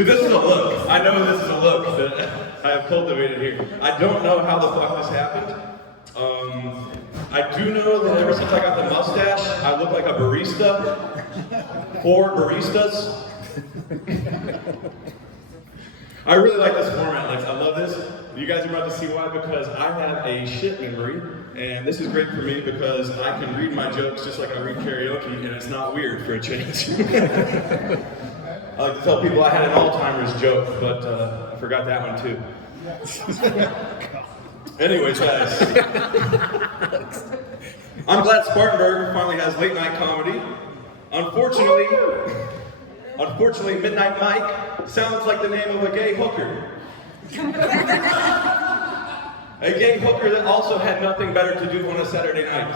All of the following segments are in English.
Dude, this is a look. I know this is a look that I have cultivated here. I don't know how the fuck this happened. I do know that ever since I got the mustache, I look like a barista. 4 baristas. I really like this format, Lex. I love this. You guys are about to see why, because I have a shit memory, and this is great for me because I can read my jokes just like I read karaoke, and it's not weird for a change. I like to tell people I had an Alzheimer's joke, but I forgot that one too. Anyways, guys, I'm glad Spartanburg finally has late night comedy. Unfortunately, Midnight Mike sounds like the name of a gay hooker. A gay hooker that also had nothing better to do on a Saturday night.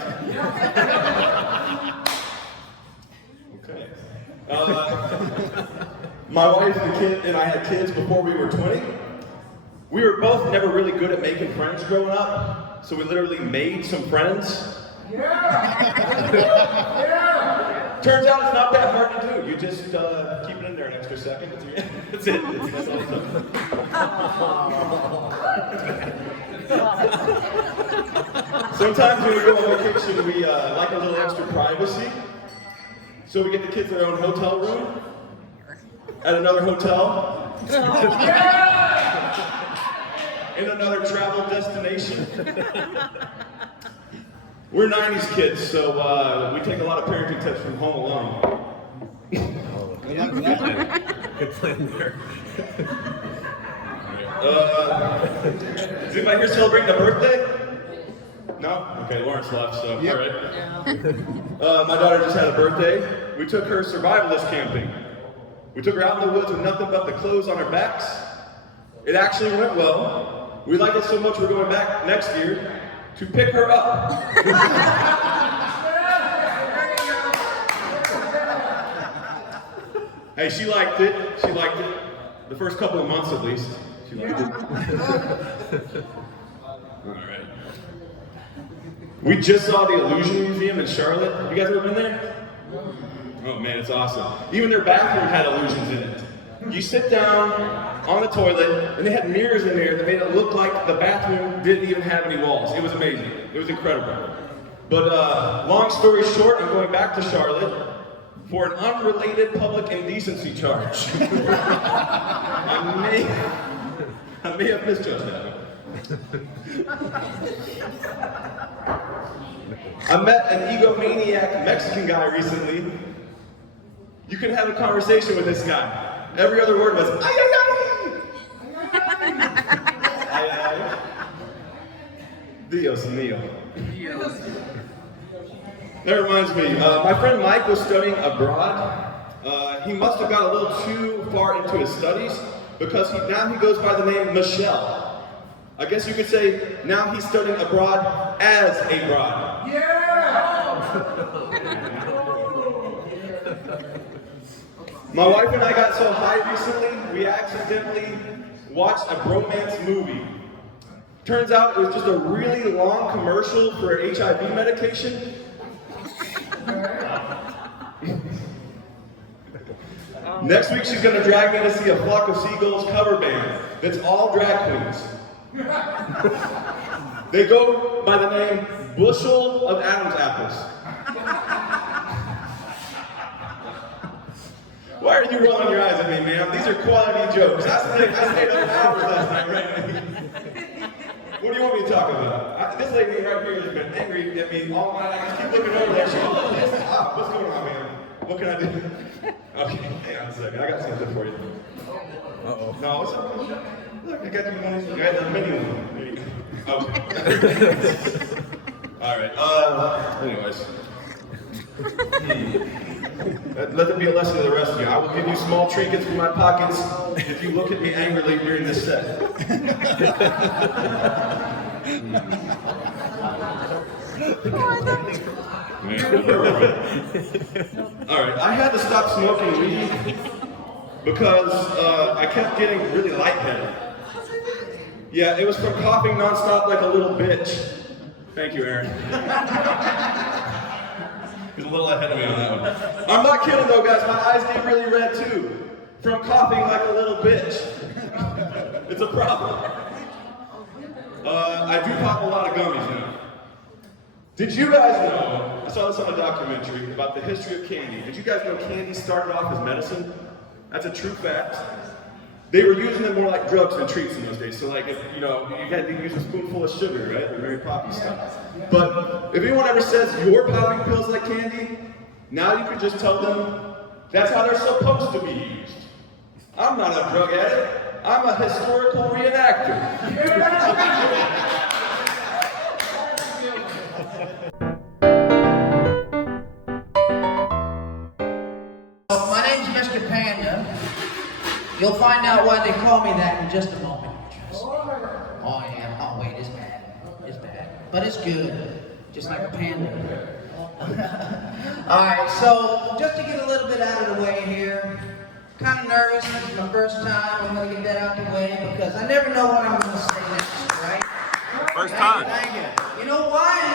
Okay. My wife and I had kids before we were 20. We were both never really good at making friends growing up, so we literally made some friends. Yeah! Turns out it's not that hard to do. You just keep it in there an extra second. That's it. That's all. Sometimes when we go on vacation, we like a little extra privacy. So we get the kids their own hotel room at another hotel. In another travel destination. We're 90s kids, so we take a lot of parenting tips from Home Alone. Good plan there. Is anybody here celebrating a birthday? No? Okay, Lawrence left, so yep. All right. Yeah. My daughter just had a birthday. We took her survivalist camping. We took her out in the woods with nothing but the clothes on our backs. It actually went well. We like it so much we're going back next year to pick her up. Hey, she liked it. She liked it. The first couple of months at least. She liked it. All right. We just saw the Illusion Museum in Charlotte. Have you guys ever been there? Oh man, it's awesome. Even their bathroom had illusions in it. You sit down on the toilet, and they had mirrors in there that made it look like the bathroom didn't even have any walls. It was amazing. It was incredible. But long story short, I'm going back to Charlotte for an unrelated public indecency charge. I may have misjudged that one. I met an egomaniac Mexican guy recently. You can have a conversation with this guy. Every other word was, ay, ay, ay. Ay, ay, ay. Dios mío. That reminds me, my friend Mike was studying abroad. He must have got a little too far into his studies because now he goes by the name Michelle. I guess you could say now he's studying abroad as a broad. Yeah! My wife and I got so high recently, we accidentally watched a bromance movie. Turns out it was just a really long commercial for HIV medication. Next week she's going to drag me to see a Flock of Seagulls cover band that's all drag queens. They go by the name Bushel of Adam's Apples. Why are you rolling your eyes at me, ma'am? These are quality jokes. I stayed up hours last night, right? What do you want me to talk about? This lady right here has been angry at me all night. I just keep looking over there. She's like, listen up. What's going on, man? What can I do? Okay, hang on a second. I got something for you. Uh-oh. No, what's up? Look, I got you one. You got the mini one. There you go. Okay. All right. Anyways. Let it be a lesson to the rest of you. I will give you small trinkets from my pockets if you look at me angrily during this set. Alright, I had to stop smoking weed because I kept getting really lightheaded. Yeah, it was from coughing nonstop like a little bitch. Thank you, Aaron. He's a little ahead of me on that one. I'm not kidding though, guys. My eyes get really red too. from coughing like a little bitch. It's a problem. I do pop a lot of gummies now. Did you guys know, I saw this on a documentary about the history of candy. Did you guys know candy started off as medicine? That's a true fact. They were using them more like drugs than treats in those days. So like, if, you had to use a spoonful of sugar, right? The Mary Poppins stuff. But if anyone ever says you're popping pills like candy, now you can just tell them that's how they're supposed to be used. I'm not a drug addict. I'm a historical reenactor. My name's Mr. Panda. You'll find out why they call me that in just a moment. Oh yeah, oh wait, it's bad. It's bad. But it's good. Just like a panda. Alright, so just to get a little bit out of the way here. Kind of nervous, this is my first time. I'm going to get that out of the way because I never know what I'm going to say next, right? First time. Thank you. You know why I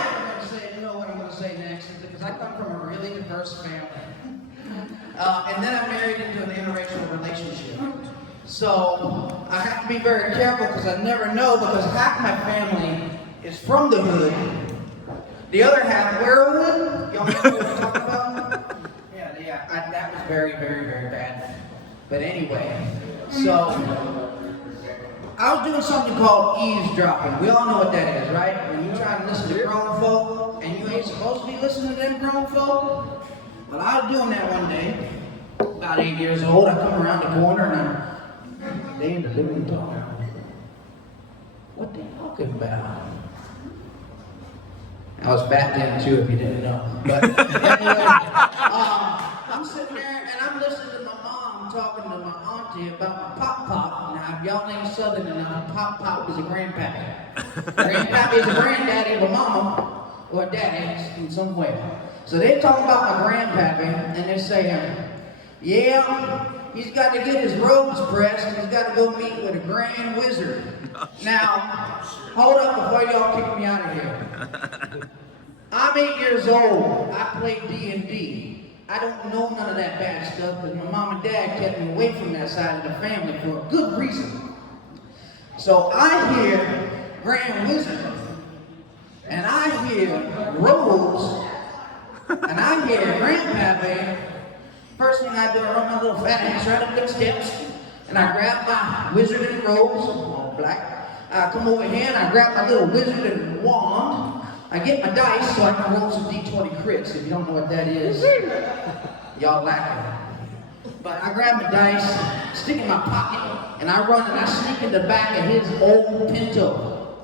never know what I'm going to say next? Is because I come from a really diverse family. And then I'm married into an interracial relationship. So I have to be very careful because I never know, because half my family is from the hood. The other half, where hood? Y'all know what I'm talking about? Yeah, that was very, very, very bad. But anyway, so I was doing something called eavesdropping. We all know what that is, right? When you try to listen to grown folk and you ain't supposed to be listening to them grown folk. Well, I was doing that one day, about 8 years old. I come around the corner and they in the living room talking. What they talking about? I was back then too, if you didn't know. But anyway, I'm sitting there and I'm listening to my mom talking to my auntie about my pop-pop. Now, if y'all ain't Southern enough, pop-pop is a grandpappy. Grandpappy is a granddaddy of a mama or a daddy in some way. So they're talking about my grandpappy and they're saying, yeah, he's got to get his robes pressed and he's got to go meet with a grand wizard. Now, hold up before y'all kick me out of here. I'm 8 years old. I play D&D. I don't know none of that bad stuff because my mom and dad kept me away from that side of the family for a good reason. So I hear grand wizard, and I hear robes, and I hear grandpappy. First thing I do, I run my little fat ass right up them steps, and I grab my wizard and robes, all black. I come over here and I grab my little wizard and wand. I get my dice so I can roll some D20 crits. If you don't know what that is, y'all laughing. But I grab my dice, stick in my pocket, and I run and I sneak in the back of his old Pinto.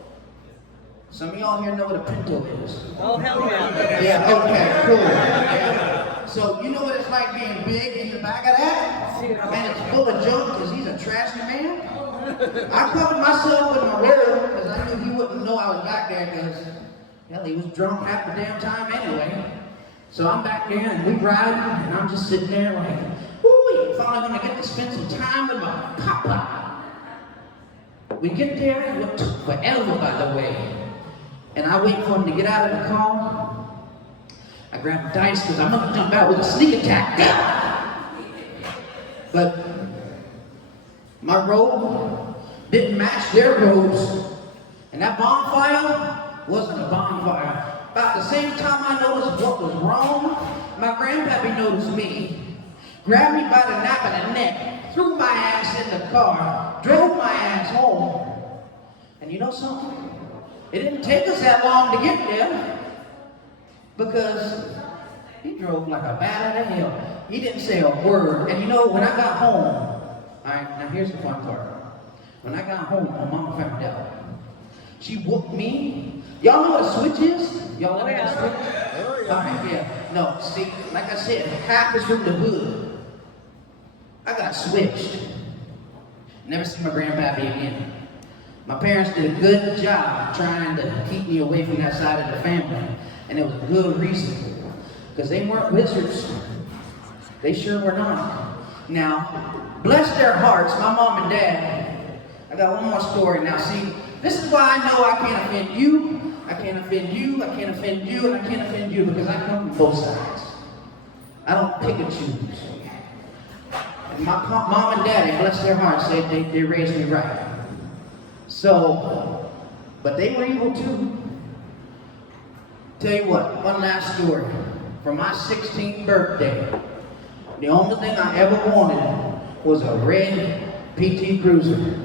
Some of y'all here know what a Pinto is. Oh, hell yeah. Yeah, okay, cool. Yeah. So you know what it's like being big in the back of that? And it's full of junk because he's a trashy man? I covered myself with my robe because I knew he wouldn't know I was back there because, hell, he was drunk half the damn time anyway. So I'm back there and we ride and I'm just sitting there like, ooh, I'm finally going to get to spend some time with my papa. We get there and it took forever, by the way. And I wait for him to get out of the car. I grab the dice because I'm going to jump out with a sneak attack. But my robe didn't match their robes. And that bonfire wasn't a bonfire. About the same time I noticed what was wrong, my grandpappy noticed me, grabbed me by the nape of the neck, threw my ass in the car, drove my ass home. And you know something? It didn't take us that long to get there because he drove like a bat out of hell. He didn't say a word. And you know, when I got home, all right, now here's the fun part. When I got home, my mom found out. She whooped me. Y'all know what a switch is? Y'all know what a switch is? All right, yeah. No, see, like I said, half is from the hood. I got switched. Never see my grandpappy again. My parents did a good job trying to keep me away from that side of the family. And it was a good reason. Because they weren't wizards. They sure were not. Now, bless their hearts, my mom and dad. I got one more story. Now, see, this is why I know I can't offend you, I can't offend you, I can't offend you, and I can't offend you, because I come from both sides. I don't pick and choose. mom and daddy, bless their hearts, they raised me right. So, but they were evil too. Tell you what, one last story. For my 16th birthday, the only thing I ever wanted was a red PT Cruiser.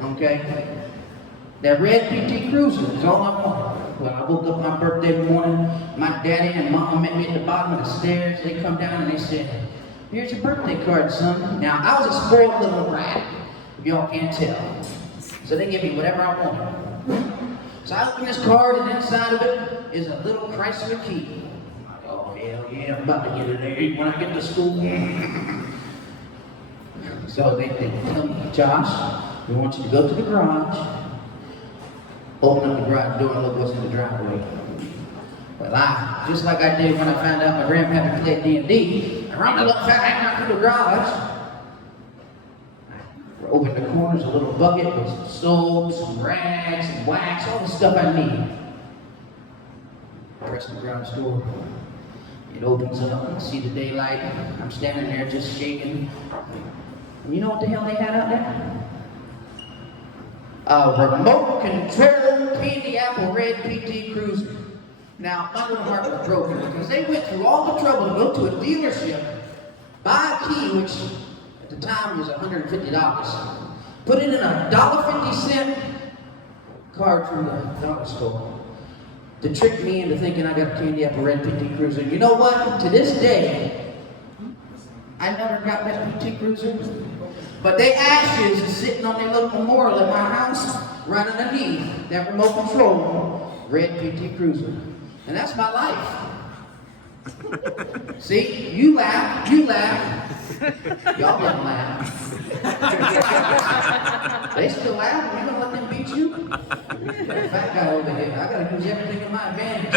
Okay? That red PT Cruiser is all I wanted. When I woke up my birthday morning, my daddy and mom met me at the bottom of the stairs. They come down and they said, "Here's your birthday card, son." Now, I was a spoiled little rat, if y'all can't tell. So they gave me whatever I wanted. So I open this card, and inside of it is a little Chrysler key. I'm like, oh, hell yeah, I'm about to get in there when I get to school. So they tell me, "Josh, we want you to go to the garage, open up the garage door, and look what's in the driveway." Well, just like I did when I found out my grandpa played D&D, I run my little fat ass out to the garage. Over in the corner is a little bucket with some soap, some rags, some wax, all the stuff I need. Press the garage door. It opens up, I see the daylight. I'm standing there just shaking. And you know what the hell they had out there? A remote control candy apple red PT Cruiser. Now, my little heart was broken because they went through all the trouble to go to a dealership, buy a key, which at the time was $150. Put it in a $1.50 card from the dollar store to trick me into thinking I got a candy apple red PT Cruiser. You know what? To this day, I never got that PT Cruiser. But their ashes are sitting on their little memorial at my house, right underneath that remote control red PT Cruiser. And that's my life. See, you laugh. Y'all didn't laugh. They still laugh, and you gonna let them beat you? That fat guy over here, I gotta use everything in my advantage.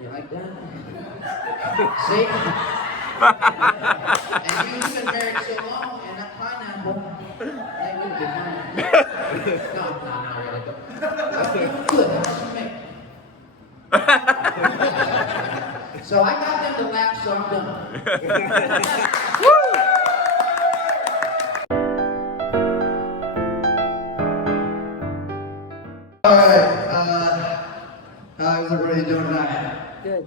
You like that? See? And you've been married so long, and that pineapple, that would be fine. No, really. Good, how's you make? So I got them to laugh, so I'm done. Alright, how's everybody doing tonight? Good.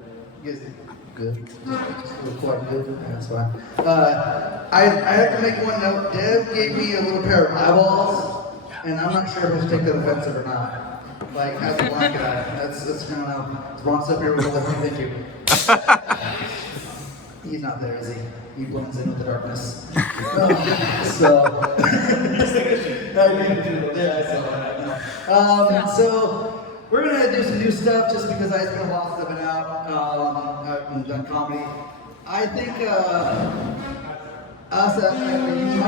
Good. Just quite good. That's fine. I have to make one note. Dev gave me a little pair of eyeballs, and I'm not sure if I should take that offensive or not. Like, as a black guy, that's kind of wrong stuff here with everything. Thank you. He's not there, is he? He blends in with the darkness. So we're gonna do some new stuff just because it's been a while since I've been out and done comedy. I think the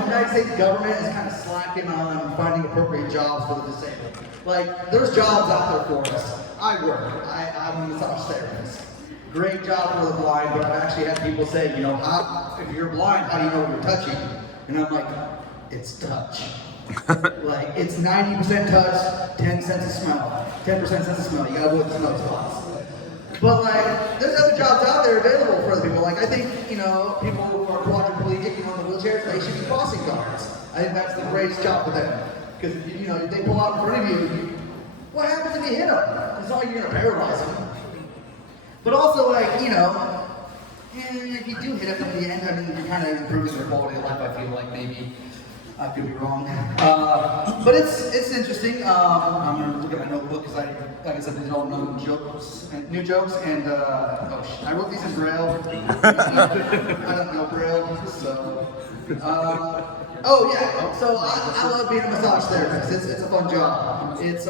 United States government is kind of slacking on finding appropriate jobs for the disabled. Like, there's jobs out there for us. I'm a massage therapist. Great job for the blind, but I've actually had people say, you know, if you're blind, how do you know what you're touching? And I'm like, it's touch. Like, it's 90% touch, 10 sense of smell. 10% sense of smell. You gotta avoid the smell spots. But like, there's other jobs out there available for other people. Like, I think, you know, people who are quadriplegic and on the wheelchairs, they should be crossing guards. I think that's the greatest job for them. Because, you know, if they pull out in front of you, what happens if you hit them? It's not like you're gonna paralyze them. But also, like, you know, if you do hit them in the end, I mean, you're kind of improving their quality of life, I feel like, maybe. I could be wrong. But it's interesting. I'm going to look at my notebook because like I said, these are all new jokes, and I wrote these in Braille. I don't know Braille, so. Oh yeah, so I love being a massage therapist. It's a fun job. It's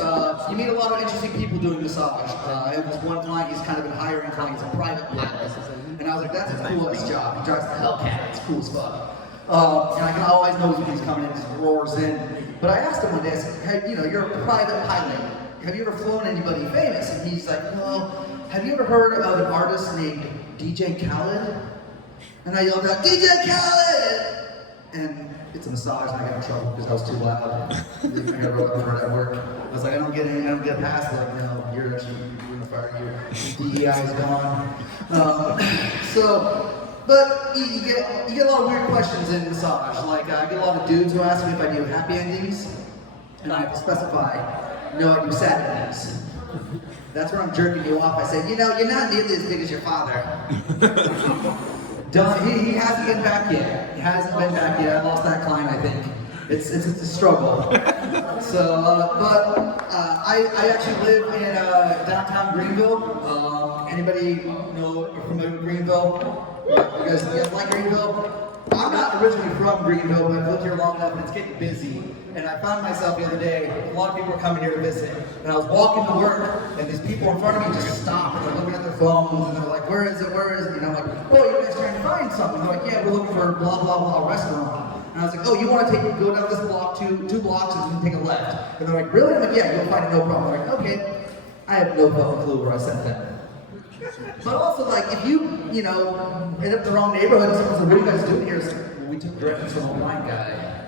you meet a lot of interesting people doing massage. I have this one client, he's kind of been hiring clients, a private pilot, and I was like, that's his coolest job. He drives the Hellcat. It's cool as fuck. And I can always know when he's coming in, just roars in. But I asked him one day, I said, hey, you know, you're a private pilot. Have you ever flown anybody famous? And he's like, well, have you ever heard of an artist named DJ Khaled? And I yelled out, DJ Khaled! And it's a massage, and I got in trouble because I was too loud. I got rolled up for that work. I was like, I don't get past it. Like, no, you're going to fire you. DEI is gone. But you get a lot of weird questions in massage. Like I get a lot of dudes who ask me if I do happy endings, and I have to specify, no, I do sad endings. That's where I'm jerking you off. I say, you're not nearly as big as your father. He hasn't been back yet. He hasn't been back yet. I lost that client, I think. It's a struggle. So, I actually live in downtown Greenville. Anybody know or familiar with Greenville? You guys like Greenville? I'm not originally from Greenville, but I've lived here long enough and it's getting busy. And I found myself the other day, a lot of people were coming here to visit. And I was walking to work, and these people in front of me just stopped, and they're looking at their phones, and they're like, where is it? And I'm like, oh, you guys trying to find something? They're like, yeah, we're looking for blah, blah, blah restaurant. And I was like, oh, you want to go down this block, two blocks, and then take a left. And they're like, really? I'm like, yeah, you'll find it, no problem. I'm like, okay. I have no fucking clue where I sent them. But also, like, if you end up in the wrong neighborhood, and someone's like, what are you guys doing here? It's like, well, we took directions from a blind guy.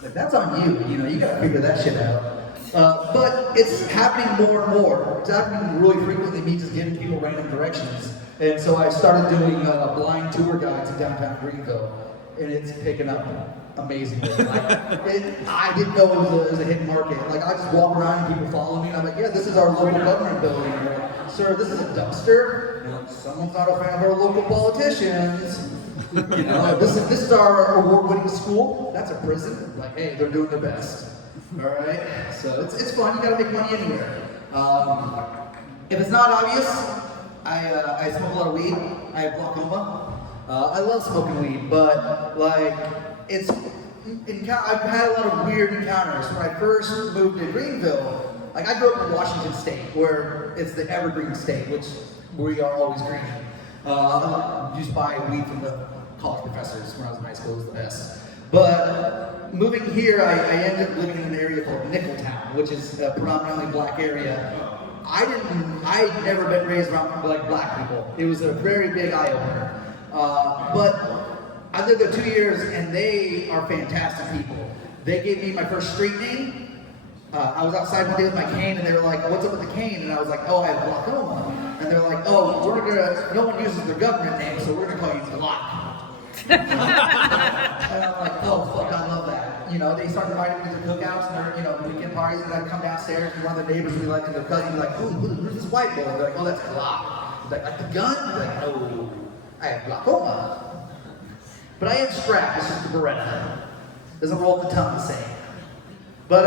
Like, that's on you, you gotta figure that shit out. But it's happening more and more. It's happening really frequently, me just giving people random directions. And so I started doing blind tour guides in downtown Greenville, and it's picking up amazingly. I didn't know it was a hit market. Like, I just walk around and people follow me, and I'm like, yeah, this is our local government building. And they're like, sir, this is a dumpster. And like, someone's not a fan of our local politicians. This is our award-winning school. That's a prison. Like, hey, they're doing their best. All right. So it's fun. You gotta make money anywhere. If it's not obvious, I smoke a lot of weed. I have glaucoma. I love smoking weed, but like I've had a lot of weird encounters. When I first moved to Greenville, like I grew up in Washington State, where it's the evergreen state, which we are always green. Used to buy weed from the college professors when I was in high school. It was the best. But moving here, I ended up living in an area called Nickeltown, which is a predominantly black area. I'd never been raised around like black people. It was a very big eye opener. But I lived there 2 years, and they are fantastic people. They gave me my first street name. I was outside one day with my cane, and they were like, "What's up with the cane?" And I was like, "Oh, I have glaucoma." And they're like, "Oh, no one uses their government name, so we're gonna call you Glock." And I'm like, "Oh, fuck, I love that." They started inviting me to their cookouts and their, weekend parties, and I'd come downstairs, and one of the neighbors would be like, and their cousin would be like, "Oh, who's this white boy?" And they're like, "Oh, that's Glock." He's like the gun? I'm like, "No, I have glaucoma." But I am strapped. This is the Beretta. Doesn't roll the tongue the same. But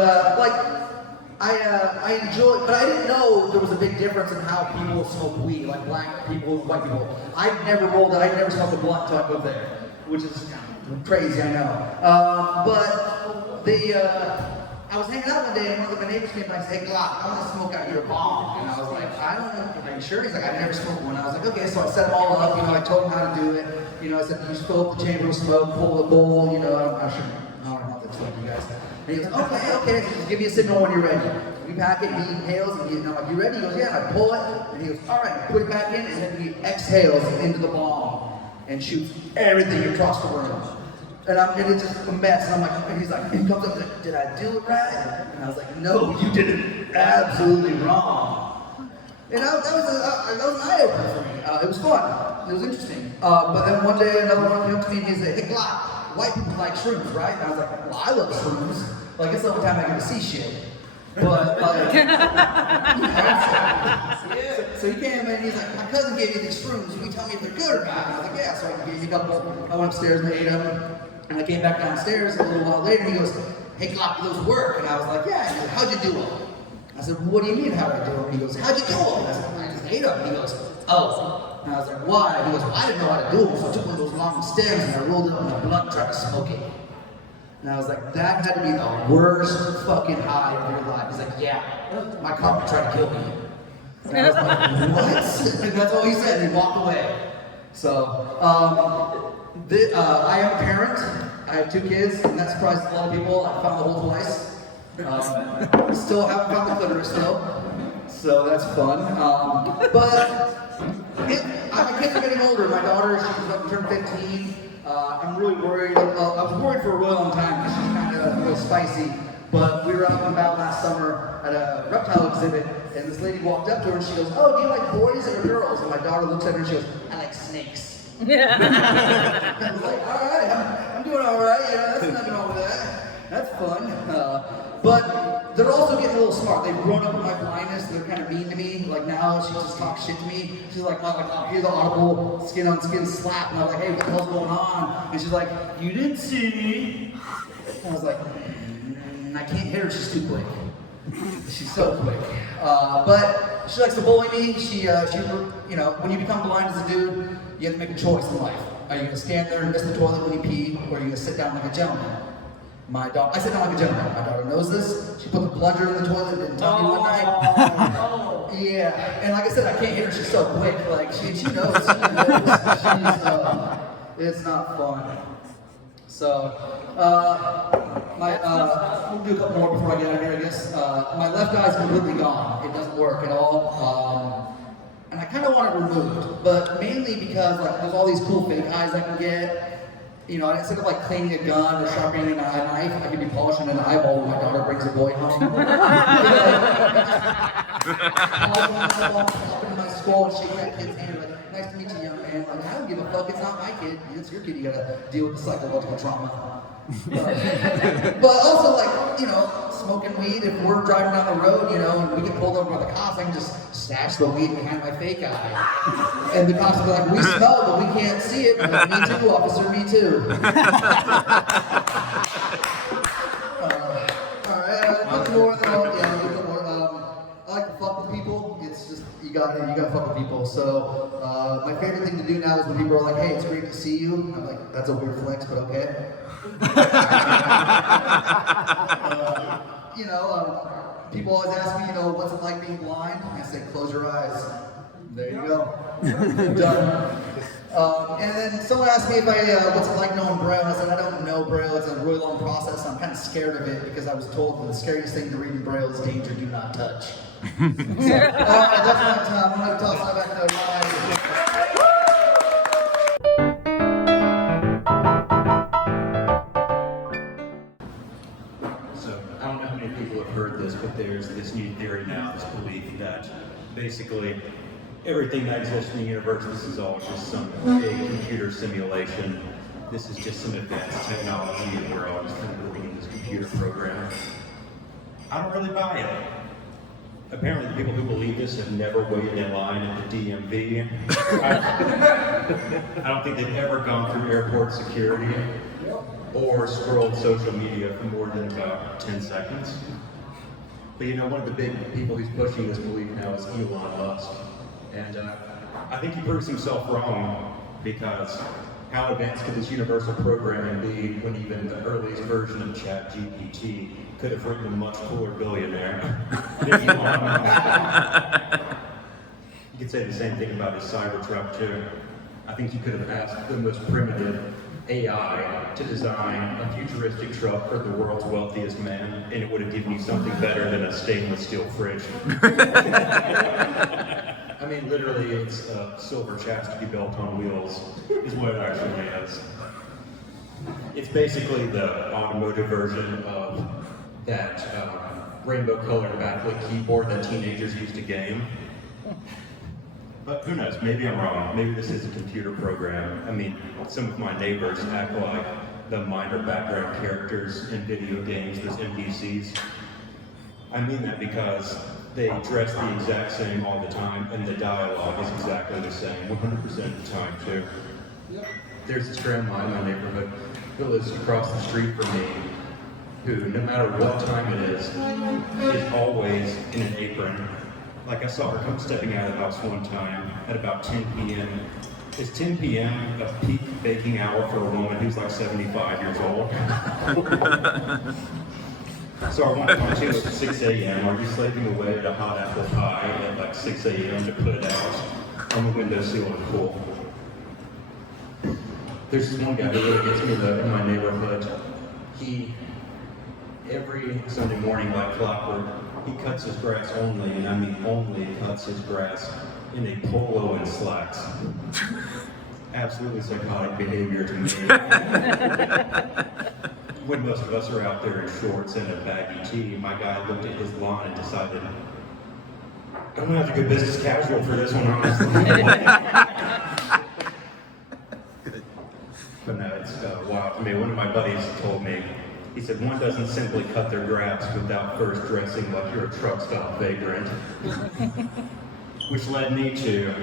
I enjoy, but I didn't know there was a big difference in how people smoke weed, like black people and white people. I'd never smoked a blunt until I moved there, which is crazy, I know. But I was hanging out one day, and one of my neighbors came by and said, "Hey, Glock, I want to smoke out your bong." And I was like, "I don't know, are you sure?" He's like, "I've never smoked one." I was like, "Okay," so I set them all up, I told him how to do it. I said, "You just fill up the chamber with smoke, pull the bowl, I don't know how to explain to you guys." And he goes, okay, so just give me a signal when you're ready. We pack it, he inhales, and I'm like, "You ready?" He goes, "Yeah." I pull it, and he goes, "All right," put it back in, and then he exhales into the bong and shoots everything across the room. And it's just a mess. And I'm like, and he's like, he comes up and like, "Did I do it right?" And I was like, "No, you did it absolutely wrong." And that was an eye opener for me. It was fun. It was interesting. But then one day, another one came up to me and he said, "Hey, Glock, white people like shrooms, right?" And I was like, "Well, I love shrooms. Like, it's the only time I get to see shit." But so he came and he's like, "My cousin gave me these shrooms. Can you tell me if they're good or not?" And I was like, "Yeah." So I gave me a couple. I went upstairs and ate them. And I came back downstairs a little while later, and he goes, "Hey, Glock, do those work?" And I was like, "Yeah." And he goes, "How'd you do them?" I said, "What do you mean, how'd I do them?" And he goes, "How'd you do them?" And I said, "I just ate them." And he goes, "Oh." And I was like, "Why?" And he goes, "Well, I didn't know how to do them, so I took one of those long stems and I rolled it up in a blunt and tried to smoke it." And I was like, "That had to be the worst fucking high of your life." He's like, "Yeah, my cop tried to kill me." And I was like, "What?" And that's all he said, and he walked away. So, I am a parent. I have 2 kids, and that surprised a lot of people. I found the hole twice. Still haven't found the clitoris though, so that's fun. My kids are getting older. My daughter, she's about to turn 15. I'm really worried. I was worried for a really long time because she's kind of spicy. But we were out and about last summer at a reptile exhibit, and this lady walked up to her and she goes, "Oh, do you like boys or girls?" And my daughter looks at her and she goes, "I like snakes." I was like, all right, I'm doing all right. That's nothing wrong with that. That's fun. But they're also getting a little smart. They've grown up with my blindness. They're kind of mean to me. Like now, she just talks shit to me. She's like, I'll hear the audible skin on skin slap, and I'm like, hey, what the hell's going on? And she's like, you didn't see me. And I was like, I can't hit her. She's too quick. She's so quick. But she likes to bully me. She, when you become blind as a dude, you have to make a choice in life. Are you gonna stand there and miss the toilet when you pee, or are you gonna sit down like a gentleman? I sit down like a gentleman. My daughter knows this. She put the plunger in the toilet and didn't tell me one night. Yeah, and like I said, I can't hit her. She's so quick. Like she knows. It's not fun. So, we'll do a couple more before I get out of here, I guess. My left eye's completely gone. It doesn't work at all. And I kind of want it removed, but mainly because there's all these cool fake eyes I can get. Instead of cleaning a gun or sharpening a knife, I could be polishing an eyeball when my daughter brings her boy home. Polishing an eyeball, pop into my skull and shake that kid's hand like, nice to meet you, young man. Like, I don't give a fuck, it's not my kid, it's your kid, you gotta deal with the psychological trauma. But also, smoking weed, if we're driving down the road, and we get pulled over by the cops, I can just stash the weed behind my fake eye. And the cops will be like, we smell, but we can't see it. Like, me too, officer, me too. Alright, nothing more than I like to fuck with people. It's just, you gotta fuck with people. So, my favorite thing to do now is when people are like, hey, it's great to see you. I'm like, that's a weird flex, but okay. People always ask me, what's it like being blind? I say, close your eyes. There you go. Done. And then someone asked me if what's it like knowing Braille. I said, I don't know Braille. It's a really long process. I'm kind of scared of it because I was told that the scariest thing to read in Braille is danger, do not touch. So, that's my time. I'm going to toss that back to Ryan. But there's this new theory now, this belief that basically everything that exists in the universe, this is all just some big computer simulation. This is just some advanced technology and we're all just kind of living in this computer program. I don't really buy it. Apparently the people who believe this have never waited in line at the DMV. I don't think they've ever gone through airport security or scrolled social media for more than about 10 seconds. But one of the big people who's pushing this belief now is Elon Musk. And I think he proves himself wrong because how advanced could this universal programming be when even the earliest version of ChatGPT could have written a much cooler billionaire than Elon Musk? You could say the same thing about his Cybertruck too. I think you could have asked the most primitive AI to design a futuristic truck for the world's wealthiest man, and it would have given you something better than a stainless steel fridge. I mean, literally, it's a silver chastity belt on wheels, is what it actually is. It's basically the automotive version of that rainbow-colored backlit keyboard that teenagers used to game. But who knows, maybe I'm wrong. Maybe this is a computer program. I mean, some of my neighbors act like the minor background characters in video games, those NPCs. I mean that because they dress the exact same all the time, and the dialogue is exactly the same 100% of the time, too. There's this grandma in my neighborhood who lives across the street from me, who, no matter what time it is always in an apron. Like I saw her come stepping out of the house one time at about 10 p.m. Is 10 p.m. a peak baking hour for a woman who's like 75 years old? So I want to talk to you at 6 a.m. Are you slaving away at a hot apple pie at like 6 a.m. to put it out on the windowsill and cool? There's this one guy who really gets me though in my neighborhood. He, every Sunday morning like clockwork, he cuts his grass only, and I mean only cuts his grass in a polo and slacks. Absolutely psychotic behavior to me. When most of us are out there in shorts and a baggy tee, my guy looked at his lawn and decided, I'm gonna have to go business casual for this one, honestly. buddies told me, he said, one doesn't simply cut their grass without first dressing like you're a truck stop vagrant. Which led me to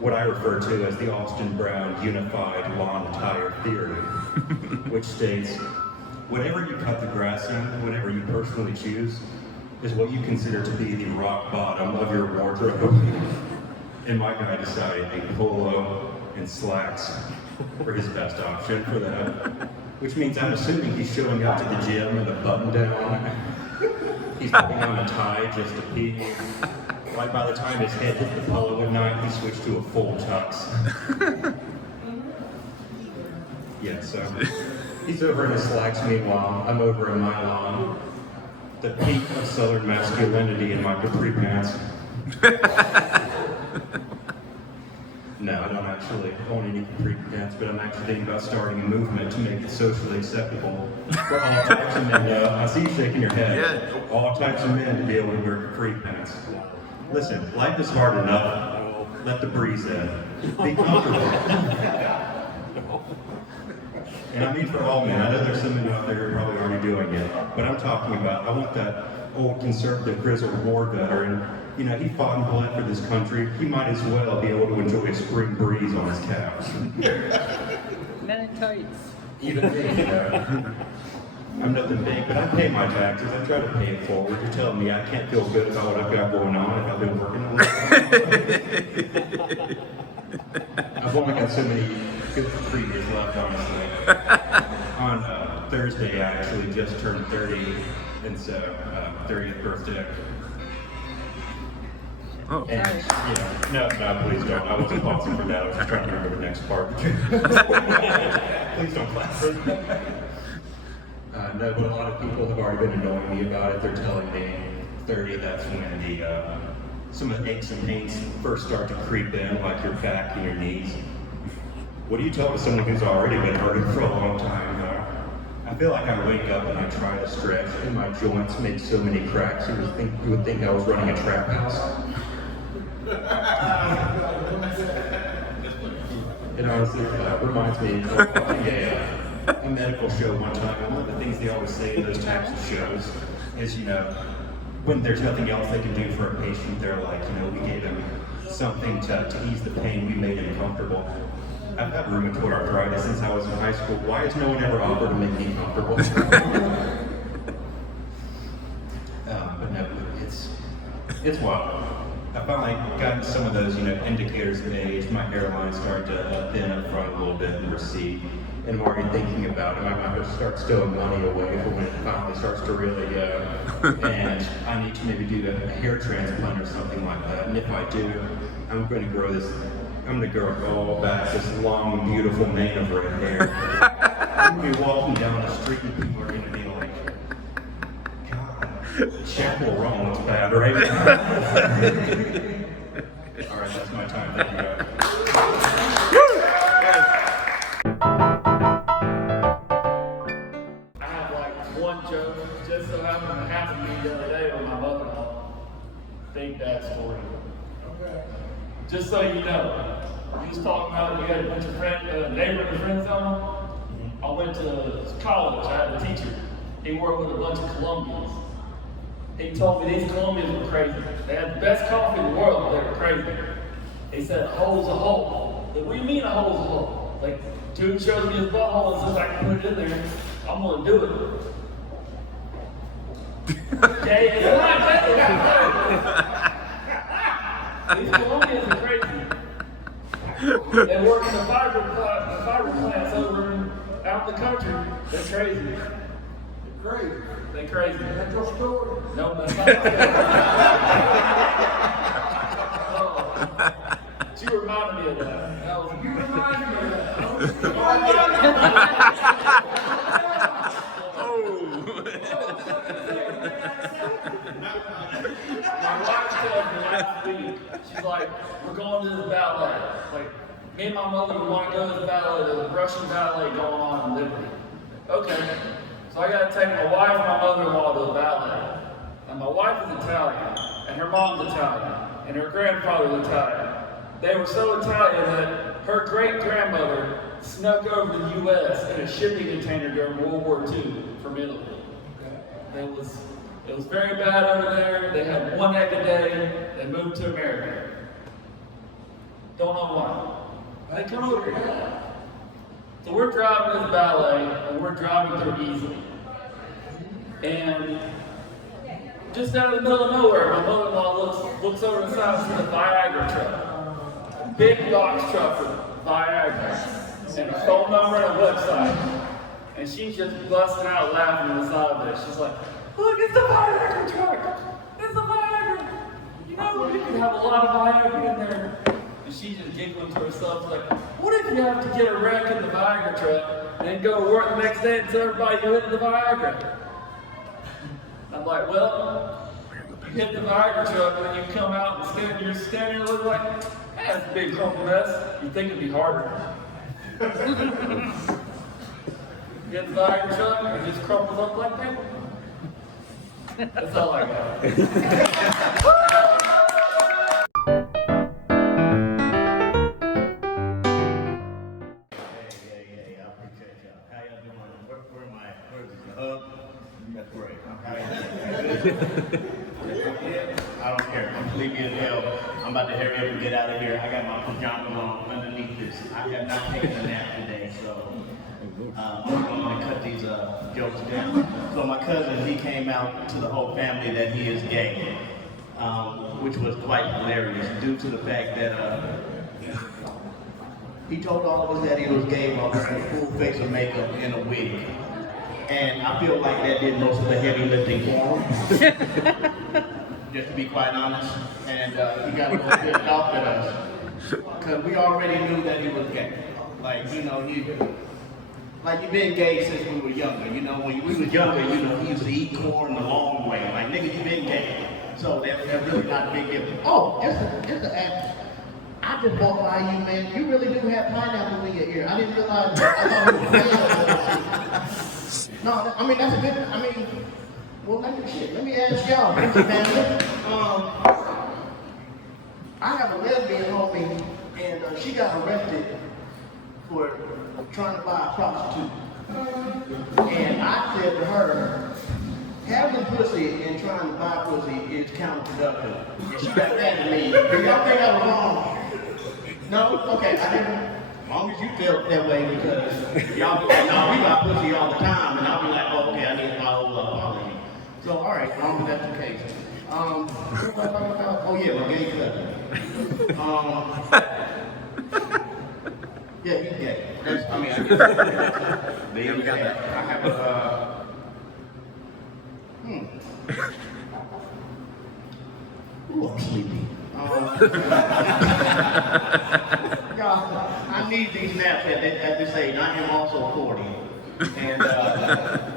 what I refer to as the Austin Brown Unified Lawn Attire Theory, which states, whatever you cut the grass in, whatever you personally choose, is what you consider to be the rock bottom of your wardrobe. And my guy decided a polo and slacks were his best option for that. Which means I'm assuming he's showing up to the gym with a button down. He's putting on a tie just to pee. Right by the time his head hit the pillow at night, he switched to a full tux. Yeah, so he's over in his slacks. Meanwhile, I'm over in my lawn. The peak of southern masculinity in my capri pants. No, I don't actually own any capri pants, but I'm actually thinking about starting a movement to make it socially acceptable for all types of men. I see you shaking your head. Yeah. All types of men to be able to wear capri pants. Listen, life is hard enough. Let the breeze in. Be comfortable. And I mean for all men. I know there's some men out there who are probably already doing it, but I'm talking about, I want that old conservative grizzled war veteran. You know, he fought and bled for this country. He might as well be able to enjoy a spring breeze on his couch. Men in tights. Even me, you know. I'm nothing big, but I pay my taxes. I try to pay it forward. You're telling me I can't feel good about what I've got going on if I've been working on it? I've only got so many good previous left, honestly. On Thursday, I actually just turned 30, and so 30th birthday. Oh. And, no, please don't. I wasn't pausing for that. I was just trying to remember the next part. Please don't clap. No, but a lot of people have already been annoying me about it. They're telling me 30, that's when some of the aches and pains first start to creep in, like your back and your knees. What do you tell to someone who's already been hurting for a long time? I feel like I wake up and I try to stretch, and my joints make so many cracks. You would think I was running a trap house. It honestly reminds me of watching a medical show one time. And one of the things they always say in those types of shows is, when there's nothing else they can do for a patient, they're like, we gave him something to ease the pain, we made him comfortable. I've had rheumatoid arthritis since I was in high school. Why has no one ever offered to make me comfortable? But no, it's wild. I finally gotten some of those, indicators of age. My hairline started to thin up front a little bit and recede. And I'm already thinking about it. I might have to start stowing money away for when it finally starts to really go. And I need to maybe do a hair transplant or something like that. And if I do, I'm going to grow it all back, this long, beautiful mane of red hair. I'm going to be walking down the street and people are going to be like, God, Chapel Rome looks bad, right? All right, that's my time. Thank you, guys. I have like one joke, just so happened to happen to me the other day with my mother-in-law. Big bad story. Okay. Just so you know, he was talking about we had a bunch of neighborhood friend zone. I went to college. I had a teacher. He worked with a bunch of Colombians. He told me these Colombians were crazy. They had the best coffee in the world, but they were crazy. He said, a hole's a hole. Like, what do you mean a hole's a hole? Like, dude shows me his butthole and says I can put it in there. I'm gonna do it. Yeah, it's not bad. These Colombians are crazy. They work in the fiber plants over out in the country. They're crazy. They're crazy. That's your story? No, that's not. Oh. She reminded me of that. You reminded me of that. My wife told me last week, she's like, we're going to the ballet. Like, me and my mother would want to go to the ballet. There's a Russian ballet going on in Liberty. Okay. So I got to take my wife and my mother-in-law to the ballet. And my wife is Italian, and her mom's Italian, and her grandfather's Italian. They were so Italian that her great-grandmother snuck over to the U.S. in a shipping container during World War II from Italy. It was very bad over there. They had 1 egg a day. They moved to America. Don't know why. They come over here. So we're driving this ballet, and we're driving through easily. And just out of the middle of nowhere, my mother-in-law looks over the side and sees a Viagra truck. Big box truck with Viagra. And a phone number and a website. And she's just busting out laughing on the side of it. She's like, look, it's the Viagra truck! It's the Viagra! You know, you can have a lot of Viagra in there. And she's just giggling to herself, like, what if you have to get a wreck in the Viagra truck and then go to work the next day and tell everybody you hit the Viagra? I'm like, well, you hit the Viagra truck and then you come out and you're standing there looking like, hey, that's a big crumpled mess. You'd think it'd be harder. Get the Viagra truck and it just crumples up like that. That's all I got. I don't care. I'm sleepy as hell. I'm about to hurry up and get out of here. I got my pajamas on underneath this. I have not taken a nap today, so I'm going to cut these jokes down. So my cousin, he came out to the whole family that he is gay, which was quite hilarious due to the fact that he told all of us that he was gay while wearing a full face of makeup and a wig. And I feel like that did most of the heavy lifting for him, just to be quite honest. And he got a little pissed off at us, because we already knew that he was gay. Like, you know, you've been gay since we were younger. You know, when we was younger, you know, he used to eat corn the long way. Like, nigga, you been gay. So that's really not a big deal. Oh, just to add, I just walked by you, man. You really do have pineapple in your ear. I didn't realize. I thought it was real. No, I mean, that's a good, I mean, well, let me ask y'all, family. I have a lesbian homie, and she got arrested for trying to buy a prostitute. And I said to her, having pussy and trying to buy pussy is counterproductive. And she got mad at me. Do y'all think I was wrong? No? Okay, I didn't. As long as you felt that way, because y'all be like, no, we got pussy all the time, and I'll be like, oh, okay, I need my whole apology. So, all right, as long as that's the case. Oh yeah, my gay cousin. Yeah, he's gay. That's, I mean, I guess. There you go. I have a. Ooh, I'm sleepy. Y'all, I need these naps at this age. I am also 40. And,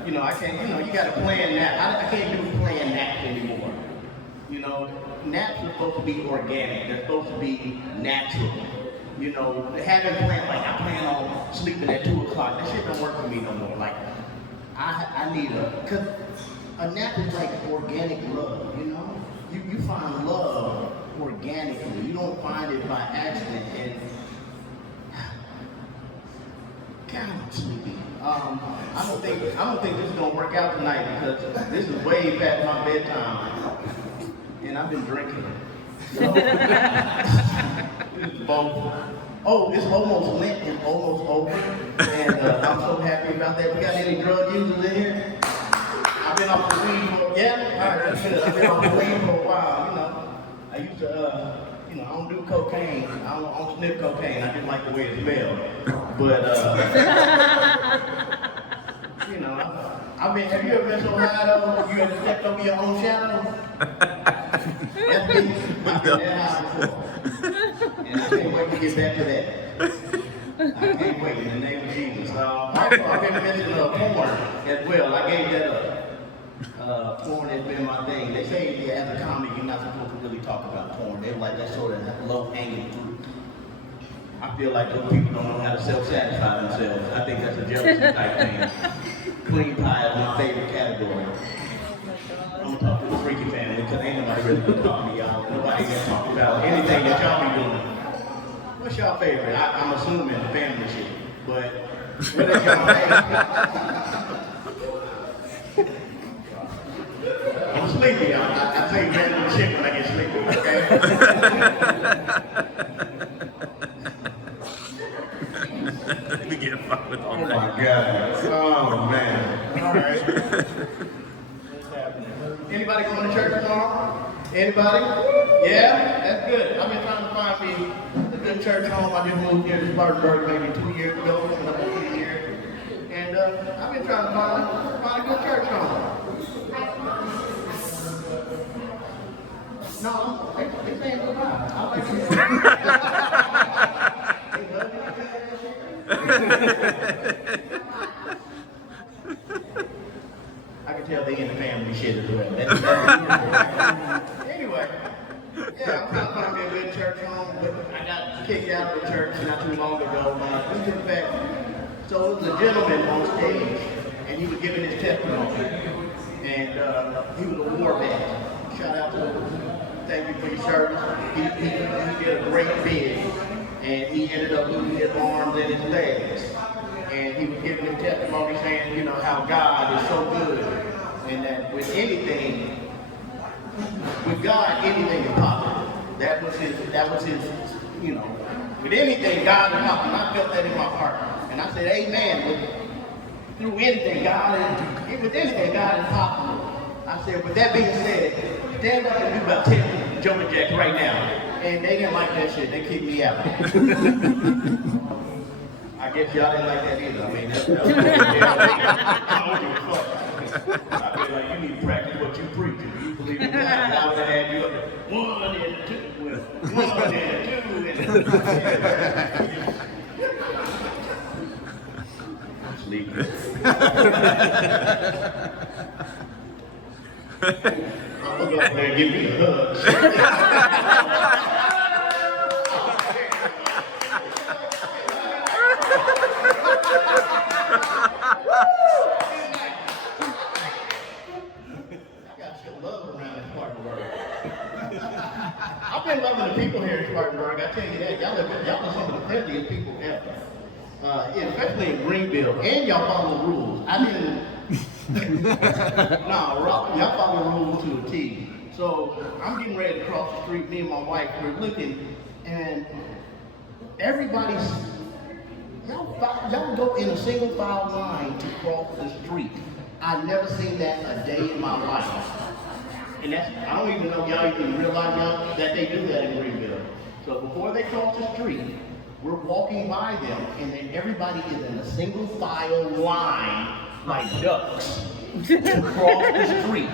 you know, I can't, you know, you got to plan nap. I can't do planned naps anymore. You know, naps are supposed to be organic. They're supposed to be natural. You know, having planned, like I plan on sleeping at 2 o'clock. That shit don't work for me no more. Like, I need because a nap is like organic love, you know? You find love organically. You don't find it by accident. And God, I'm sleepy. I don't think this is gonna work out tonight, because this is way past my bedtime, and I've been drinking. So, this is both. Oh, it's almost Lent and almost over, and I'm so happy about that. We got any drug users in here? I've been off the weed for, yeah? All right, that's good. I've been off the weed for a while, you know. I used to, you know, I don't do cocaine. I don't sniff cocaine. I just like the way it smells. But, you know, have you ever been so high though, you ever stepped over your own shadow? That's me. I've been that high before. And I can't wait to get back to that. I can't wait, in the name of Jesus. Also, I've been mentioning porn as well. I gave that up. Porn has been my thing. They say as a comic, you're not supposed to really talk about porn. They're like that sort of low-hanging fruit. I feel like those people don't know how to self-satisfy themselves. I think that's a jealousy type thing. Clean pie is my favorite category. I'm gonna talk to the freaky family, because ain't nobody really gonna talk to y'all. Nobody gonna talk about anything that y'all be doing. What's your favorite? I'm assuming family shit, but what is your favorite? I'm sleepy. I take random shit when I get sleepy, okay? We get fucked with Oh all my that. God. Oh man. All right. What's happening? Anybody going to church tomorrow? Anybody? Yeah? That's good. I've been trying to find me a good church home. I just moved here to Spartanburg maybe 2 years ago, when I moved here. And I've been trying to find a good church home. No, they saying goodbye. I like I can tell they in the family shit as well. Anyway, yeah, I'm trying to find me a good church home, but I got kicked out of the church not too long ago. Due to the fact, so it was a gentleman on stage, and he was giving his testimony, and he was a war vet. Shout out to him. Thank you for your service. He did a great bid, and he ended up losing his arms and his legs. And he was giving his testimony saying, you know, how God is so good, and that with anything, with God, anything is possible. That was his, you know, with anything, God is possible. I felt that in my heart. And I said, amen. Through anything, with anything, God is possible. I said, with that being said, stand up and do about 10 jumping jacks right now. And they didn't like that shit. They kicked me out. I guess y'all didn't like that either. I mean, that's I don't give a fuck. I feel like you need to practice what you preach. If you believe in God, I would have had you up there. 1 and 2 and 1 and 2 and I'm sleeping. I'm gonna go up there and give me a hug. I've been loving the people here in Spartanburg. I tell you that. Y'all are some of the friendliest people ever. Especially in Greenville. And y'all follow the rules. I didn't. Y'all follow the rules to a T. So I'm getting ready to cross the street. Me and my wife, we're looking, and everybody's. Y'all go in a single file line to cross the street. I've never seen that a day in my life. And I don't even know y'all even realize that they do that in Greenville. So before they cross the street, we're walking by them, and then everybody is in a single file line like ducks to cross the street.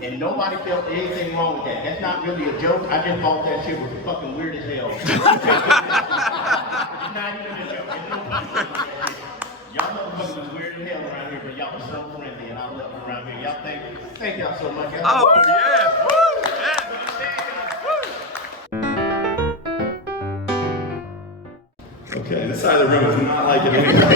And nobody felt anything wrong with that. That's not really a joke. I just thought that shit was fucking weird as hell. It's not even a joke. Y'all know fucking was weird as hell around here, but y'all are so friendly, and I love around here. Y'all thank y'all so much. Oh, yeah. Woo! Yeah. Okay, this side of the room is not like it anymore.